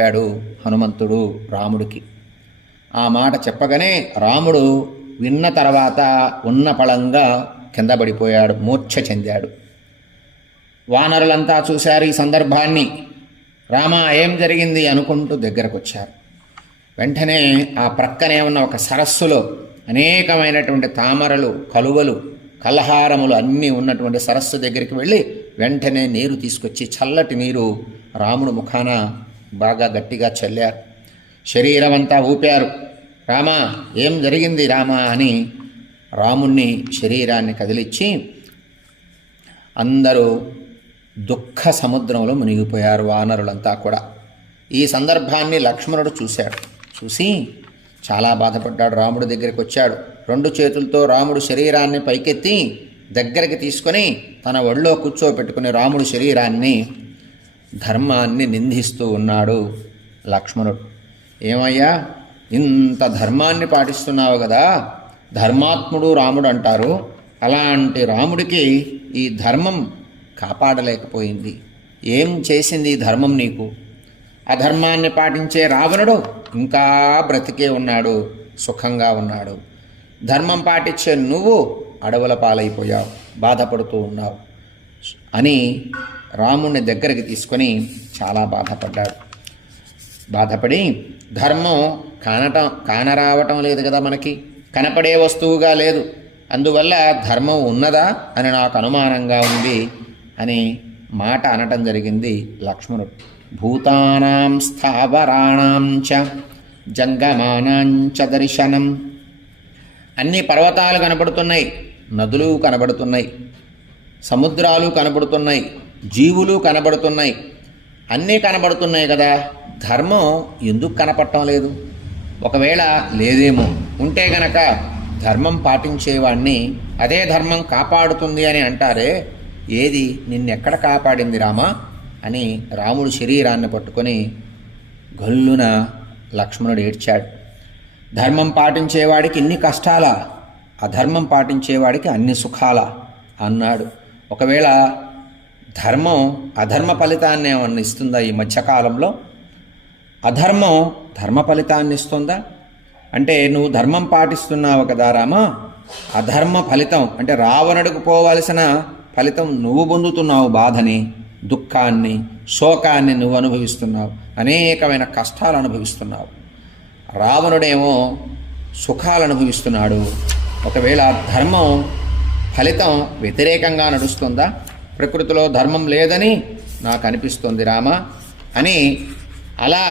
చెప్పాడు హనుమంతుడు రాముడికి. ఆ మాట చెప్పగానే రాముడు విన్న తర్వాత ఉన్న పళంగా కింద పడిపోయాడు మూర్ఛ చెందాడు. వానరులంతా చూశారు ఈ సందర్భాన్ని. రామ ఏం జరిగింది అనుకుంటూ దగ్గరకు వచ్చారు వెంటనే ఆ ప్రక్కనే ఉన్న ఒక సరస్సులో అనేకమైనటువంటి తామరలు కలువలు కలహారములు అన్నీ ఉన్నటువంటి సరస్సు దగ్గరికి వెళ్ళి వెంటనే నీరు తీసుకొచ్చి చల్లటి నీరు రాముడు ముఖాన బాగా గట్టిగా చల్లారు. శరీరం అంతా ఊపారు. రామా ఏం జరిగింది రామా అని రాముణ్ణి శరీరాన్ని కదిలిచ్చి అందరూ దుఃఖ సముద్రంలో మునిగిపోయారు వానరులంతా కూడా. ఈ సందర్భాన్ని లక్ష్మణుడు చూశాడు. చూసి చాలా బాధపడ్డాడు. రాముడి దగ్గరికి వచ్చాడు. రెండు చేతులతో రాముడు శరీరాన్ని పైకెత్తి దగ్గరికి తీసుకొని తన ఒళ్ళో కూర్చోపెట్టుకుని రాముడు శరీరాన్ని ధర్మాన్ని నిందిస్తూ ఉన్నాడు లక్ష్మణుడు. ఏమయ్యా? ఇంత ధర్మాన్ని పాటిస్తున్నావు కదా? ధర్మాత్ముడు రాముడు అంటారు. అలాంటి రాముడికి ఈ ధర్మం కాపాడలేకపోయింది. ఏం చేసింది ఈ ధర్మం నీకు? అధర్మాన్ని పాటించే రావణుడు ఇంకా బ్రతికే ఉన్నాడు సుఖంగా ఉన్నాడు. ధర్మం పాటించే నువ్వు అడవుల పాలైపోయావు బాధపడుతూ ఉన్నావు. అని రాముణ్ణి దగ్గరికి తీసుకొని చాలా బాధపడ్డాడు. బాధపడి ధర్మం కానటం కానరావటం లేదు కదా మనకి. కనపడే వస్తువుగా లేదు. అందువల్ల ధర్మం ఉన్నదా అని నాకు అనుమానంగా ఉంది అని మాట అనటం జరిగింది లక్ష్మణుడు. భూతానాం స్థావరాణం చ జంగమానాంచ దర్శనం. అన్ని పర్వతాలు కనబడుతున్నాయి. నదులు కనబడుతున్నాయి. సముద్రాలు కనబడుతున్నాయి జీవులు కనబడుతున్నాయి అన్నీ కనబడుతున్నాయి కదా. ధర్మం ఎందుకు కనపడటం లేదు? ఒకవేళ లేదేమో. ఉంటే గనక ధర్మం పాటించేవాణ్ణి అదే ధర్మం కాపాడుతుంది అని అంటారే ఏది? నిన్నెక్కడ కాపాడింది రామా? అని రాముడు శరీరాన్ని పట్టుకొని గల్లున లక్ష్మణుడు ఏడ్చాడు. ధర్మం పాటించేవాడికి ఇన్ని కష్టాలా? అధర్మం పాటించేవాడికి అన్ని సుఖాలా? అన్నాడు. ఒకవేళ ధర్మం అధర్మ ఫలితాన్ని ఏమన్నా ఇస్తుందా ఈ మధ్యకాలంలో? అధర్మం ధర్మ ఫలితాన్ని ఇస్తుందా? అంటే నువ్వు ధర్మం పాటిస్తున్నావు కదా రామా అధర్మ ఫలితం అంటే రావణుడికి పోవలసిన ఫలితం నువ్వు పొందుతున్నావు బాధని దుఃఖాన్ని శోకాన్ని నువ్వు అనుభవిస్తున్నావు అనేకమైన కష్టాలు అనుభవిస్తున్నావు. రావణుడేమో సుఖాలు అనుభవిస్తున్నాడు. ఒకవేళ ధర్మం ఫలితం వ్యతిరేకంగా నడుస్తుందా? ప్రకృతిలో ధర్మం లేదని నాకు అనిపిస్తుంది రామ. అని అలా